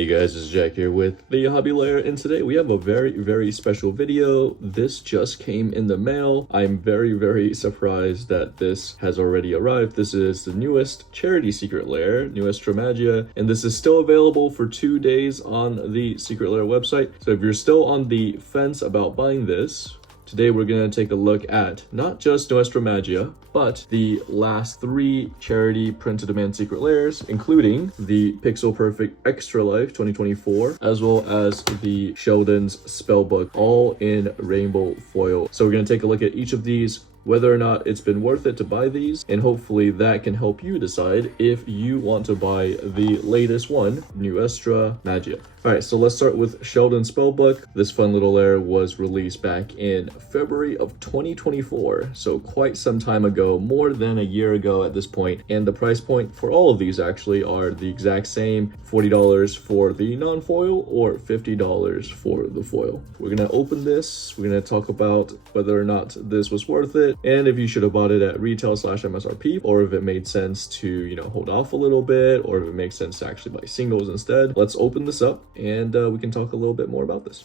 Hey guys, it's Jack here with the Hobby Lair, and today we have a very special video. This just came in the mail. I'm very surprised that this has already arrived. This is the newest charity secret lair, Nuestra Magia, and this is still available for 2 days on the secret lair website. So if you're still on the fence about buying this, today we're going to take a look at not just Nuestra Magia, but the last 3 charity print-to-demand secret lairs, including the Pixel Perfect Extra Life 2024, as well as the Sheldon's Spellbook, all in rainbow foil. So we're going to take a look at each of these, whether or not it's been worth it to buy these, and hopefully that can help you decide if you want to buy the latest one, Nuestra Magia. Alright, so let's start with Sheldon Spellbook. This fun little lair was released back in February of 2024, so quite some time ago, more than a year ago at this point. And the price point for all of these actually are the exact same, $40 for the non-foil or $50 for the foil. We're gonna open this, we're gonna talk about whether or not this was worth it, and if you should have bought it at retail / MSRP, or if it made sense to, hold off a little bit, or if it makes sense to actually buy singles instead. Let's open this up and we can talk a little bit more about this.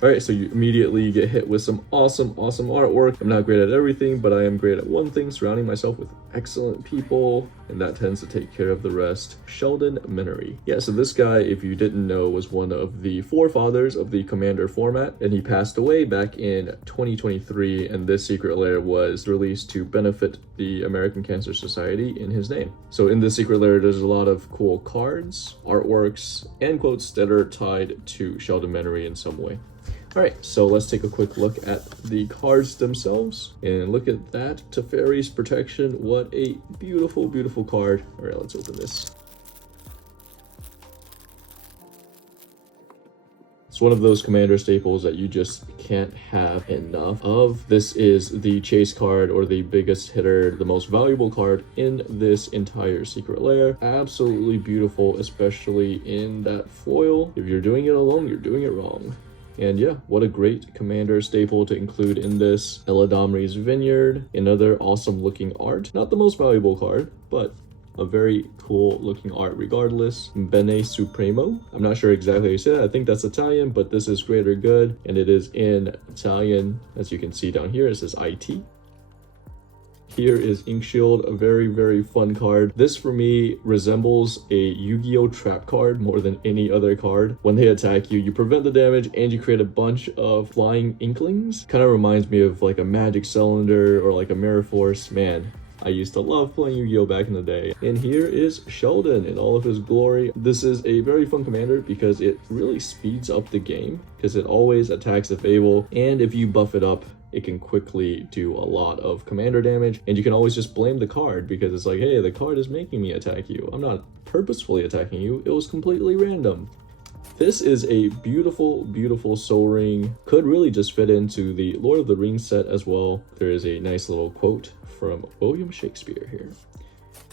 Alright, so you immediately get hit with some awesome artwork. I'm not great at everything, but I am great at one thing, surrounding myself with excellent people, and that tends to take care of the rest. Sheldon Menery. Yeah, so this guy, if you didn't know, was one of the forefathers of the Commander format, and he passed away back in 2023, and this secret lair was released to benefit the American Cancer Society in his name. So in this secret lair, there's a lot of cool cards, artworks, and quotes that are tied to Sheldon Menery in some way. Alright, so let's take a quick look at the cards themselves, and look at that, Teferi's Protection. What a beautiful card. Alright, let's open this. It's one of those Commander staples that you just can't have enough of. This is the chase card, or the biggest hitter, the most valuable card in this entire secret lair. Absolutely beautiful, especially in that foil. If you're doing it alone, you're doing it wrong. And yeah, what a great Commander staple to include in this. Eladamri's Vineyard, another awesome looking art. Not the most valuable card, but a very cool looking art regardless. Bene Supremo. I'm not sure exactly how you say that. I think that's Italian, but this is Greater Good, and it is in Italian. As you can see down here, it says IT. Here is Inkshield, a very fun card. This for me resembles a Yu-Gi-Oh! Trap card more than any other card. When they attack you, you prevent the damage and you create a bunch of flying inklings. Kind of reminds me of like a Magic Cylinder or like a Mirror Force. Man, I used to love playing Yu-Gi-Oh! Back in the day. And here is Sheldon in all of his glory. This is a very fun commander because it really speeds up the game, because it always attacks the Fable, and if you buff it up, it can quickly do a lot of commander damage, and you can always just blame the card because it's like, hey, the card is making me attack you. I'm not purposefully attacking you, it was completely random. This is a beautiful Soul Ring. Could really just fit into the Lord of the Rings set as well. There is a nice little quote from William Shakespeare here.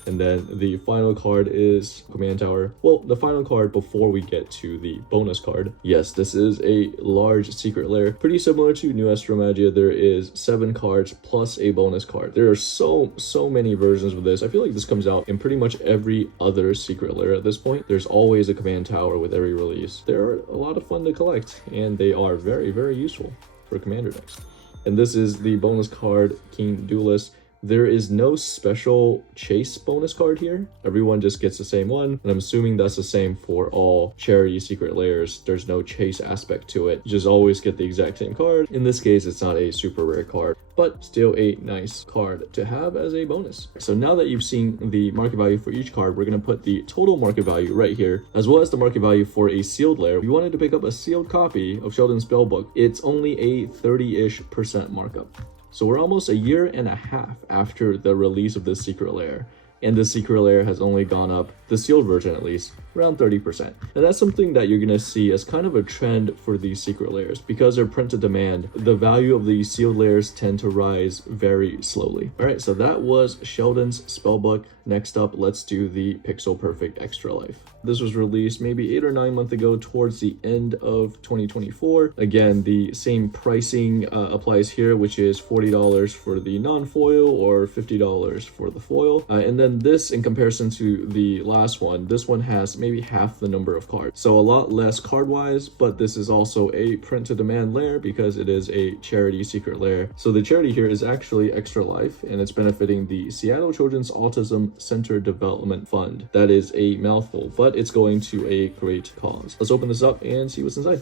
And then the final card is Command Tower. Well, the final card before we get to the bonus card. Yes, this is a large secret lair. Pretty similar to Nuestra Magia. There is 7 cards plus a bonus card. There are so many versions of this. I feel like this comes out in pretty much every other secret lair at this point. There's always a Command Tower with every release. They're a lot of fun to collect, and they are very useful for commander decks. And this is the bonus card, King Duelist. There is no special chase bonus card here. Everyone just gets the same one, and I'm assuming that's the same for all charity secret lairs. There's no chase aspect to it. You just always get the exact same card. In this case, it's not a super rare card, but still a nice card to have as a bonus. So now that you've seen the market value for each card, we're going to put the total market value right here, as well as the market value for a sealed lair. If you wanted to pick up a sealed copy of Sheldon's Spellbook, it's only a 30-ish% markup. So we're almost a year and a half after the release of this secret lair, and the secret lair has only gone up the sealed version at least, around 30%. And that's something that you're gonna see as kind of a trend for these secret layers. Because they're print to demand, the value of these sealed layers tend to rise very slowly. All right, so that was Sheldon's Spellbook. Next up, let's do the Pixel Perfect Extra Life. This was released maybe 8 or 9 months ago towards the end of 2024. Again, the same pricing applies here, which is $40 for the non-foil or $50 for the foil. And then this, in comparison to the last one, this one has maybe half the number of cards. So a lot less card-wise, but this is also a print-to-demand lair because it is a charity secret lair. So the charity here is actually Extra Life, and it's benefiting the Seattle Children's Autism Center Development Fund. That is a mouthful, but it's going to a great cause. Let's open this up and see what's inside.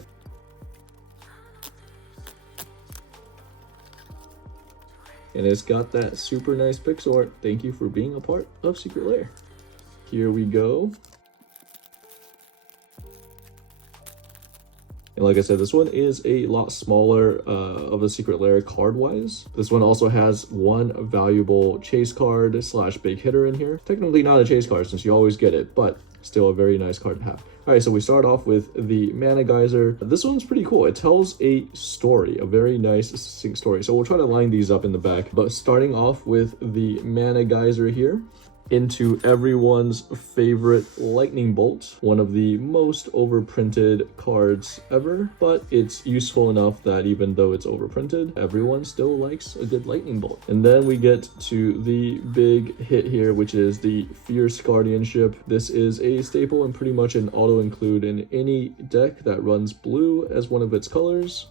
And it's got that super nice pixel art. Thank you for being a part of Secret Lair. Here we go. And like I said, this one is a lot smaller of a secret lair card-wise. This one also has one valuable chase card / big hitter in here. Technically not a chase card since you always get it, but still a very nice card to have. All right, so we start off with the Mana Geyser. This one's pretty cool. It tells a story, a very nice, succinct story. So we'll try to line these up in the back. But starting off with the Mana Geyser here, into everyone's favorite lightning bolt, one of the most overprinted cards ever, but it's useful enough that even though it's overprinted, everyone still likes a good lightning bolt. And then we get to the big hit here, which is the Fierce Guardianship. This is a staple and pretty much an auto include in any deck that runs blue as one of its colors.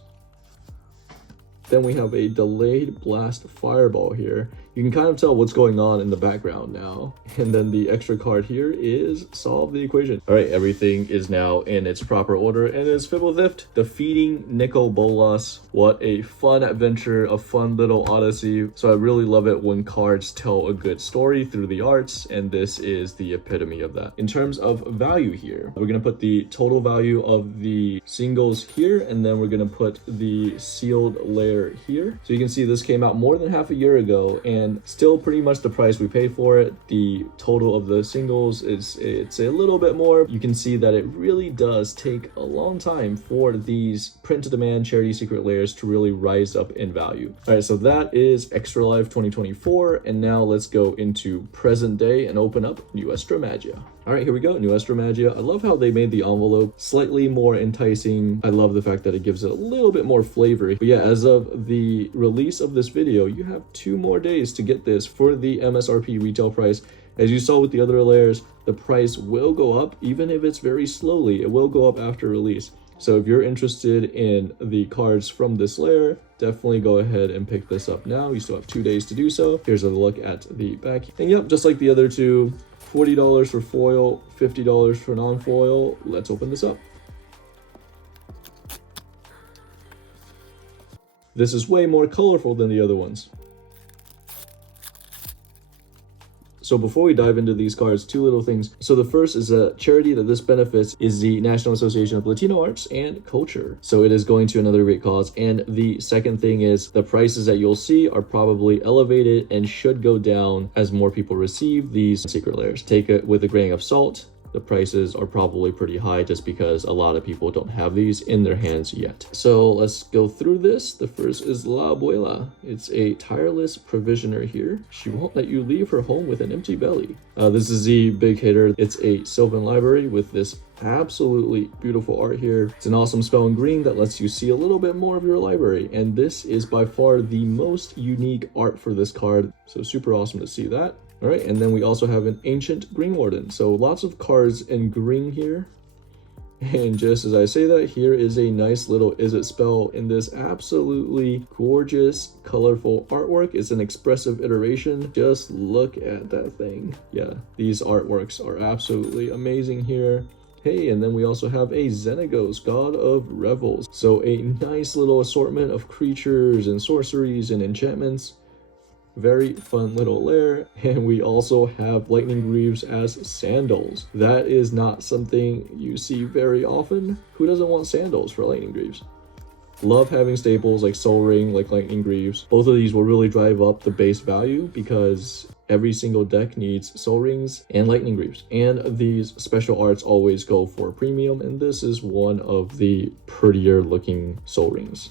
Then we have a Delayed Blast Fireball here. You can kind of tell what's going on in the background now. And then the extra card here is Solve the Equation. All right, everything is now in its proper order, and it's Fibblethrift defeating Nicol Bolas. What a fun adventure, a fun little odyssey. So I really love it when cards tell a good story through the arts, and this is the epitome of that. In terms of value here, we're gonna put the total value of the singles here, and then we're gonna put the sealed layer here. So you can see this came out more than half a year ago, and still pretty much the price we pay for it. The total of the singles it's a little bit more. You can see that it really does take a long time for these print-to-demand charity secret layers to really rise up in value. All right, so that is Extra Life 2024, and now let's go into present day and open up Nuestra Magia. All right, here we go, Nuestra Magia. I love how they made the envelope slightly more enticing. I love the fact that it gives it a little bit more flavor. But yeah, as of the release of this video, you have 2 more days to get this for the MSRP retail price. As you saw with the other layers, the price will go up, even if it's very slowly. It will go up after release. So if you're interested in the cards from this layer, definitely go ahead and pick this up now. You still have 2 days to do so. Here's a look at the back. And yep, just like the other two, $40 for foil, $50 for non-foil. Let's open this up. This is way more colorful than the other ones. So before we dive into these cards, 2 little things. So the first is a charity that this benefits is the National Association of Latino Arts and Culture. So it is going to another great cause. And the second thing is the prices that you'll see are probably elevated and should go down as more people receive these secret layers. Take it with a grain of salt. The prices are probably pretty high just because a lot of people don't have these in their hands yet. So let's go through this. The first is La Abuela. It's a tireless provisioner here. She won't let you leave her home with an empty belly. This is the big hitter. It's a Sylvan library with this absolutely beautiful art here. It's an awesome spell in green that lets you see a little bit more of your library. And this is by far the most unique art for this card. So super awesome to see that. All right, and then we also have an Ancient Green Warden. So lots of cards in green here. And just as I say that, here is a nice little Is It spell in this absolutely gorgeous, colorful artwork. It's an expressive iteration. Just look at that thing. Yeah, these artworks are absolutely amazing here. Hey, and then we also have a Xenagos, God of Revels. So a nice little assortment of creatures and sorceries and enchantments. Very fun little lair. And we also have Lightning Greaves as sandals. That is not something you see very often. Who doesn't want sandals for Lightning Greaves? Love having staples like Soul Ring, like Lightning Greaves. Both of these will really drive up the base value because every single deck needs Soul Rings and Lightning Greaves, and these special arts always go for premium, and this is one of the prettier looking Soul Rings.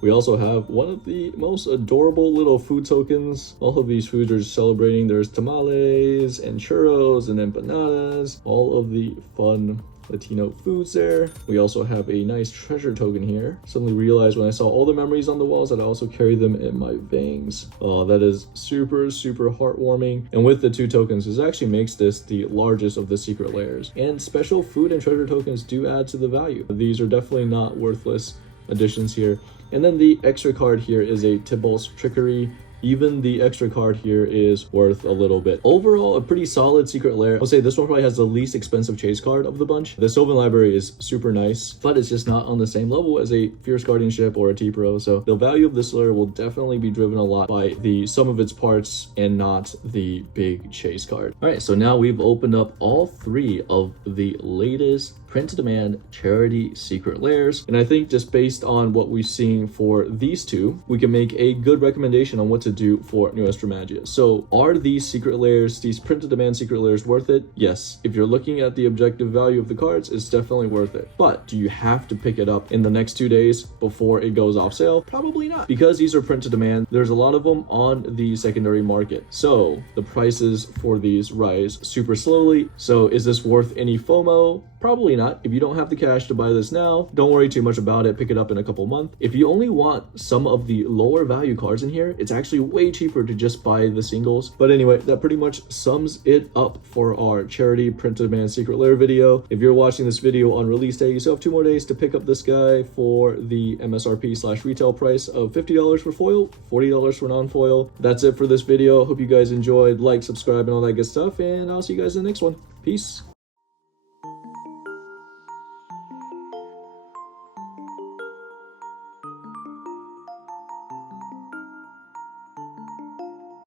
We also have one of the most adorable little food tokens. All of these foods are just celebrating. There's tamales and churros and empanadas, all of the fun Latino foods there. We also have a nice treasure token here. Suddenly realized when I saw all the memories on the walls that I also carry them in my veins. Oh, that is super, super heartwarming. And with the 2 tokens, this actually makes this the largest of the secret lairs. And special food and treasure tokens do add to the value. These are definitely not worthless additions here. And then the extra card here is a Tybalt's Trickery. Even the extra card here is worth a little bit. Overall, a pretty solid secret lair. I'll say this one probably has the least expensive chase card of the bunch. The Sylvan Library is super nice, but it's just not on the same level as a Fierce Guardianship or a T-Pro. So the value of this lair will definitely be driven a lot by the sum of its parts and not the big chase card. All right, so now we've opened up all 3 of the latest print-to-demand charity secret lairs, and I think just based on what we've seen for these 2, we can make a good recommendation on what to do for Nuestra Magia. So are these secret lairs, these print-to-demand secret lairs, worth it? Yes. If you're looking at the objective value of the cards, it's definitely worth it. But do you have to pick it up in the next 2 days before it goes off sale? Probably not, because these are print-to-demand. There's a lot of them on the secondary market, so the prices for these rise super slowly. So is this worth any FOMO? Probably not. If you don't have the cash to buy this now, don't worry too much about it. Pick it up in a couple months. If you only want some of the lower value cards in here, it's actually way cheaper to just buy the singles. But anyway, that pretty much sums it up for our charity print-to-demand secret lair video. If you're watching this video on release day, you still have 2 more days to pick up this guy for the MSRP/retail price of $50 for foil, $40 for non-foil. That's it for this video. Hope you guys enjoyed. Like, subscribe, and all that good stuff, and I'll see you guys in the next one. Peace.